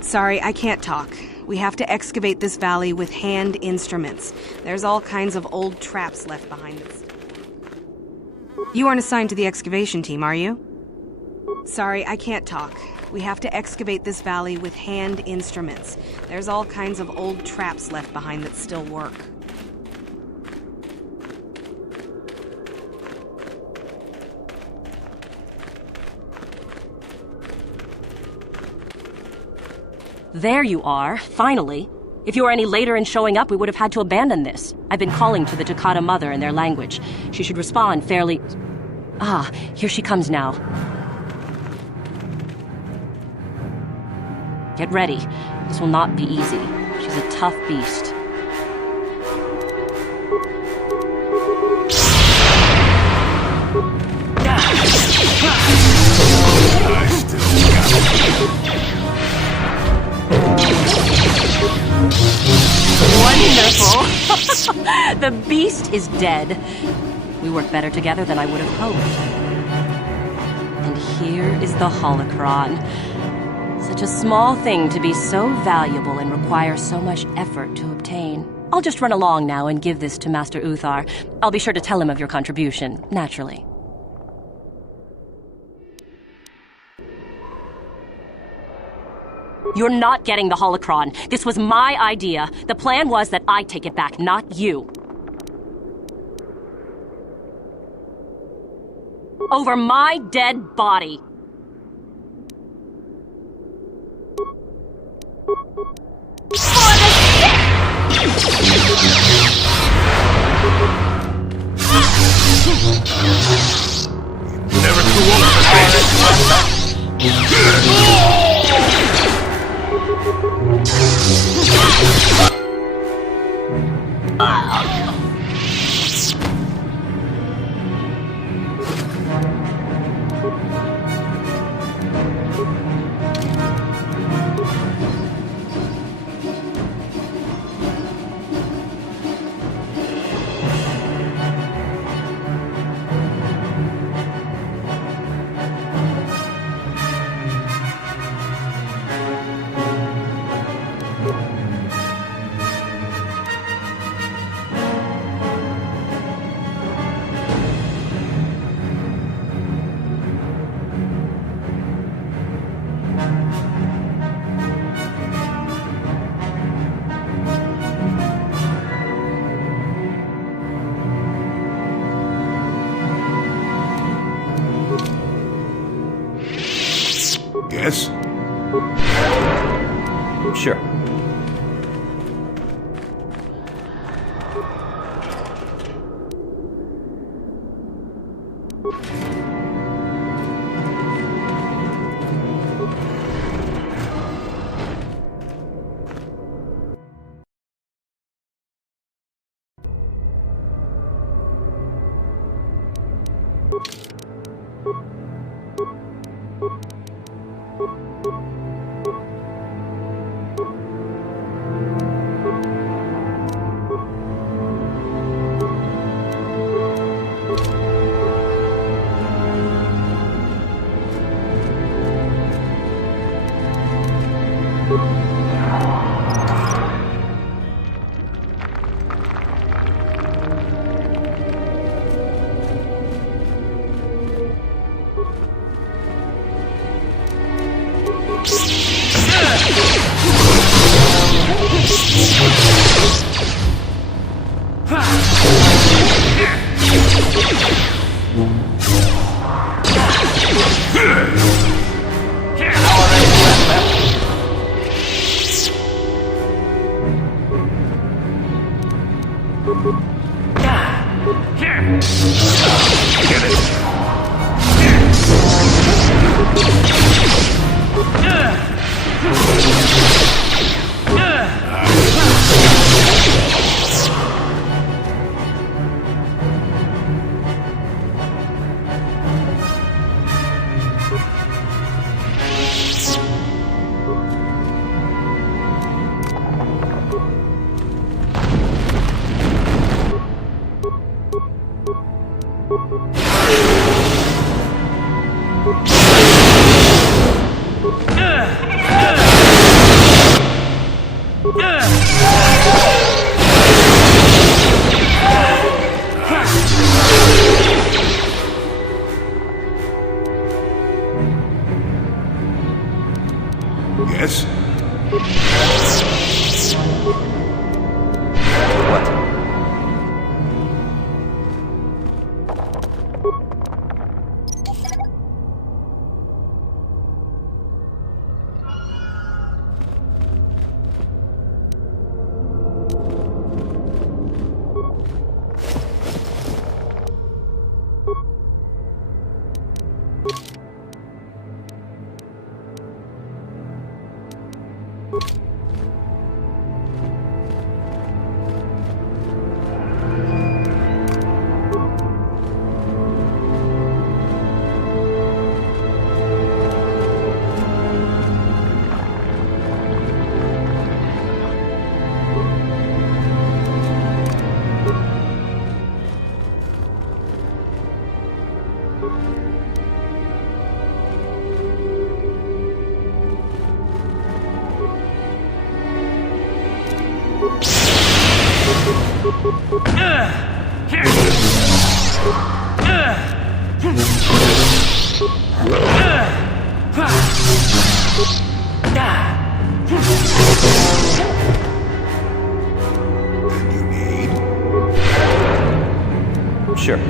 Sorry, I can't talk. We have to excavate this valley with hand instruments. There's all kinds of old traps left behind us. You aren't assigned to the excavation team, are you? Sorry, I can't talk. We have to excavate this valley with hand instruments. There's all kinds of old traps left behind that still work. There you are, finally. If you were any later in showing up, we would have had to abandon this. I've been calling to the Takata mother in their language. She should respond fairly... Ah, here she comes now. Get ready. This will not be easy. She's a tough beast. Wonderful! The beast is dead. We work better together than I would have hoped. And here is the holocron. Such a small thing to be so valuable and require so much effort to obtain. I'll just run along now and give this to Master Uthar. I'll be sure to tell him of your contribution, naturally. You're not getting the holocron. This was my idea. The plan was that I take it back, not you. Over my dead body. For the Sith! Never too old for Yes? Sure. Yes? What? You need? Sure.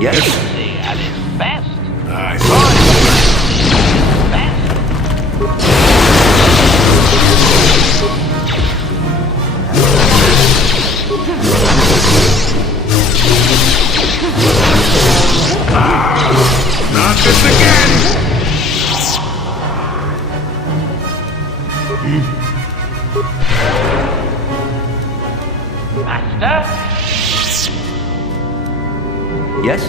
Yes? At its best. I thought not this again! Master? Yes?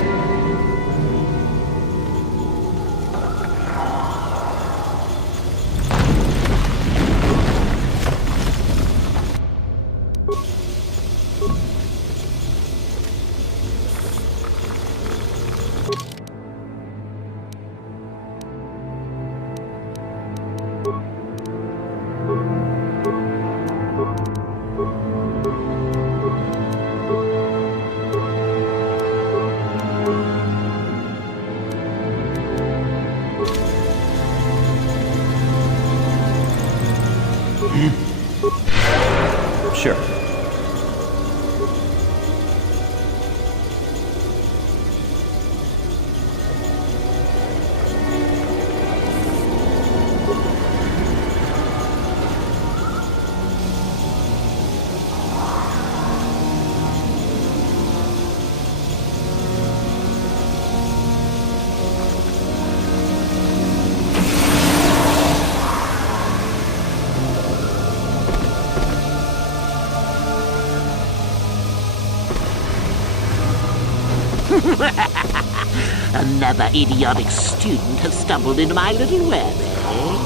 Sure. Another idiotic student has stumbled into my little web, eh?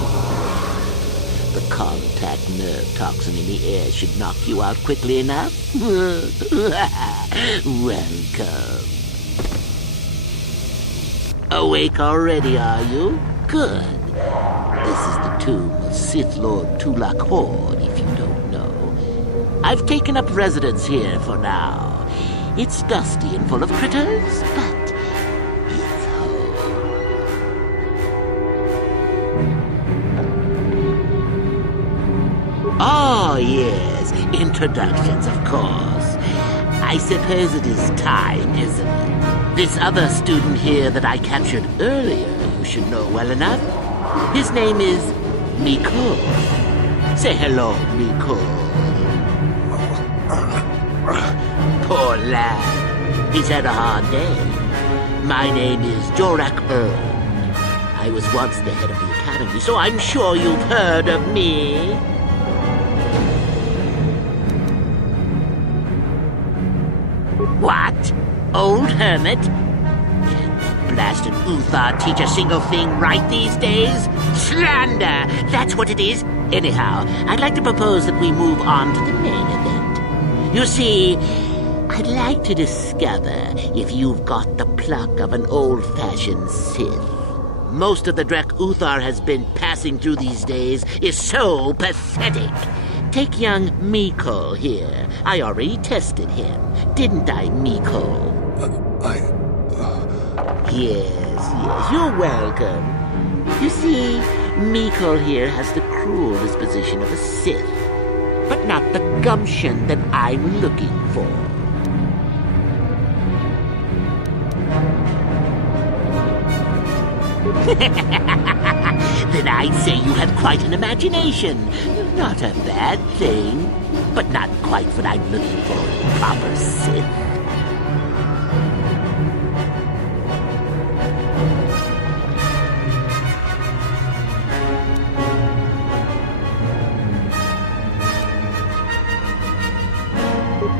The contact nerve toxin in the air should knock you out quickly enough. Welcome. Awake already, are you? Good. This is the tomb of Sith Lord Tulak Hord, if you don't know. I've taken up residence here for now. It's dusty and full of critters, but it's home. Oh, yes, introductions, of course. I suppose it is time, isn't it? This other student here that I captured earlier, you should know well enough. His name is Mikul. Say hello, Mikul. Poor lad. He's had a hard day. My name is Jorak Erd. I was once the head of the academy, so I'm sure you've heard of me. What? Old hermit? Can that blasted Uthar teach a single thing right these days? Slander! That's what it is. Anyhow, I'd like to propose that we move on to the main event. You see, I'd like to discover if you've got the pluck of an old-fashioned Sith. Most of the Drek Uthar has been passing through these days is so pathetic. Take young Mikul here. I already tested him. Didn't I, Mikul? Yes, you're welcome. You see, Mikul here has the cruel disposition of a Sith, but not the gumption that I'm looking for. Then I'd say you have quite an imagination. Not a bad thing, but not quite what I'm looking for in a proper Sith.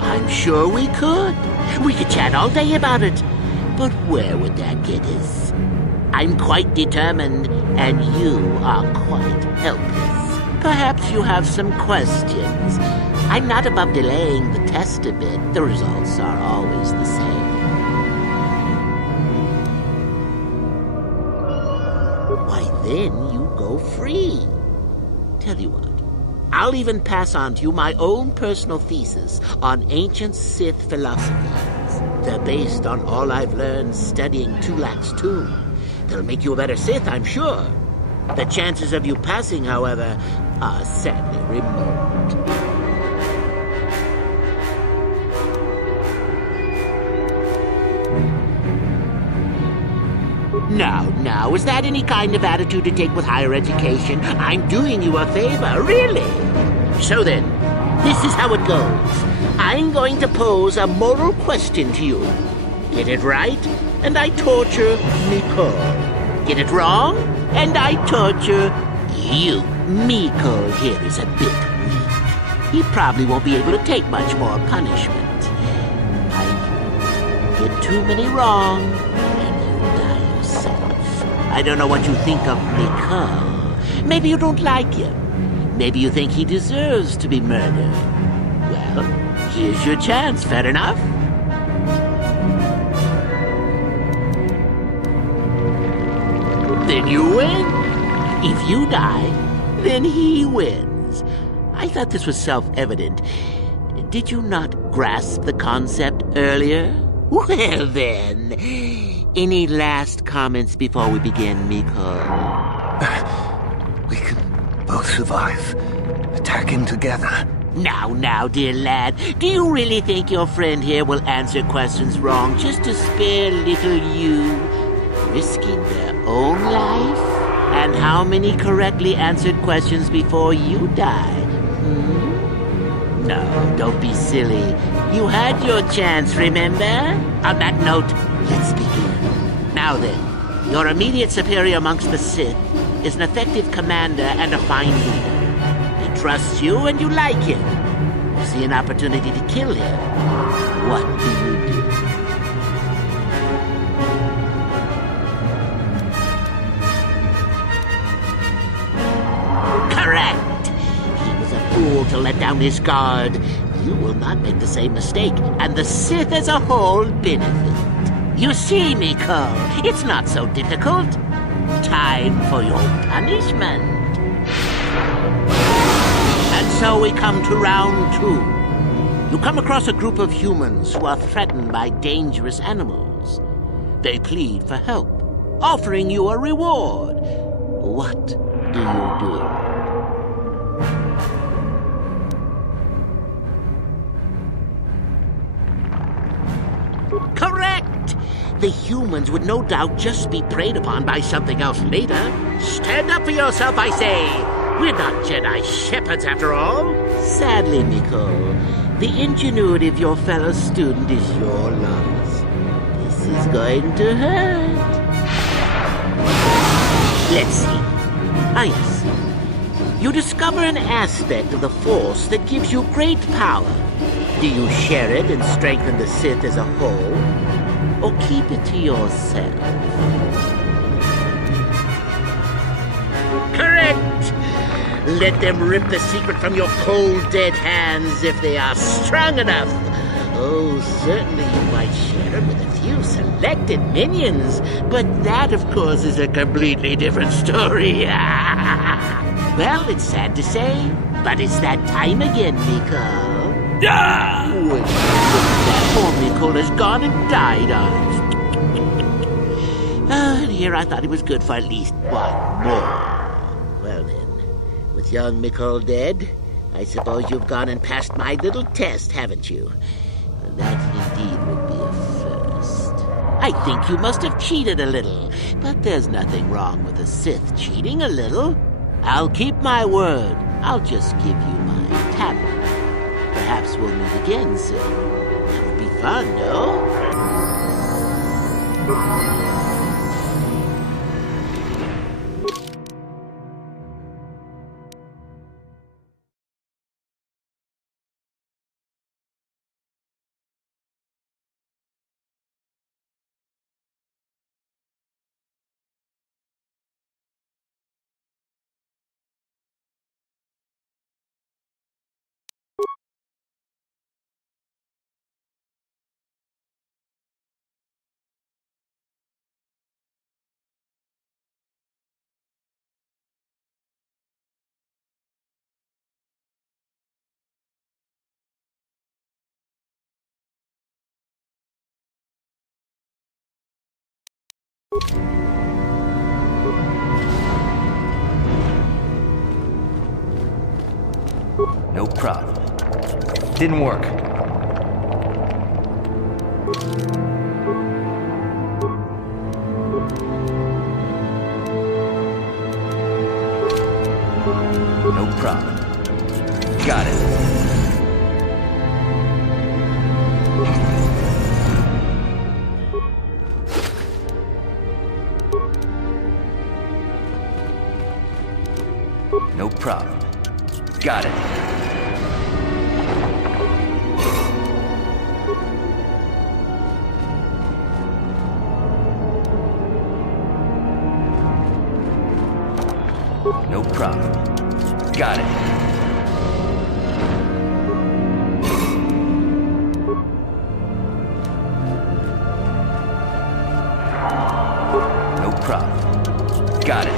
I'm sure we could. We could chat all day about it. But where would that get us? I'm quite determined, and you are quite helpless. Perhaps you have some questions. I'm not above delaying the test a bit. The results are always the same. Why, then you go free. Tell you what, I'll even pass on to you my own personal thesis on ancient Sith philosophies. They're based on all I've learned studying Tulak's tomb. They'll make you a better Sith, I'm sure. The chances of you passing, however, are sadly remote. Now, is that any kind of attitude to take with higher education? I'm doing you a favor, really. So then, this is how it goes. I'm going to pose a moral question to you. Get it right, and I torture Mikul. Get it wrong, and I torture you. Mikul here is a bit weak. He probably won't be able to take much more punishment. I get too many wrong, and you die yourself. I don't know what you think of Mikul. Maybe you don't like him. Maybe you think he deserves to be murdered. Well, here's your chance, fair enough? Then you win. If you die, then he wins. I thought this was self-evident. Did you not grasp the concept earlier? Well then, any last comments before we begin, Mikul? We can both survive. Attacking together. Now, dear lad, do you really think your friend here will answer questions wrong just to spare little you, risking their own life? And how many correctly answered questions before you die? No, don't be silly. You had your chance, remember? On that note, let's begin. Now then, your immediate superior amongst the Sith is an effective commander and a fine leader. He trusts you and you like him. You see an opportunity to kill him. What do you do? Correct! He was a fool to let down his guard. You will not make the same mistake, and the Sith as a whole benefit. You see, Mikul, it's not so difficult. Time for your punishment. And so we come to round 2. You come across a group of humans who are threatened by dangerous animals. They plead for help, offering you a reward. What do you do? Correct! the humans would no doubt just be preyed upon by something else later. Stand up for yourself, I say! We're not Jedi shepherds, after all. Sadly, Miko, the ingenuity of your fellow student is your loss. This is going to hurt. Let's see. Ah, yes. You discover an aspect of the Force that gives you great power. Do you share it and strengthen the Sith as a whole? Or keep it to yourself? Correct! Let them rip the secret from your cold, dead hands if they are strong enough. Oh, certainly you might share it with a few selected minions, but that, of course, is a completely different story. Well, it's sad to say, but it's that time again, Miko. Ah! Well, that poor Miko has gone and died on it. And here I thought he was good for at least one more. Well then, with young Miko dead, I suppose you've gone and passed my little test, haven't you? That indeed would be a first. I think you must have cheated a little, but there's nothing wrong with a Sith cheating a little. I'll keep my word. I'll just give you my tablet. Perhaps we'll meet again soon. That would be fun, no? No problem. Didn't work. No problem. Got it. No problem. Got it. No problem. Got it. No problem. Got it.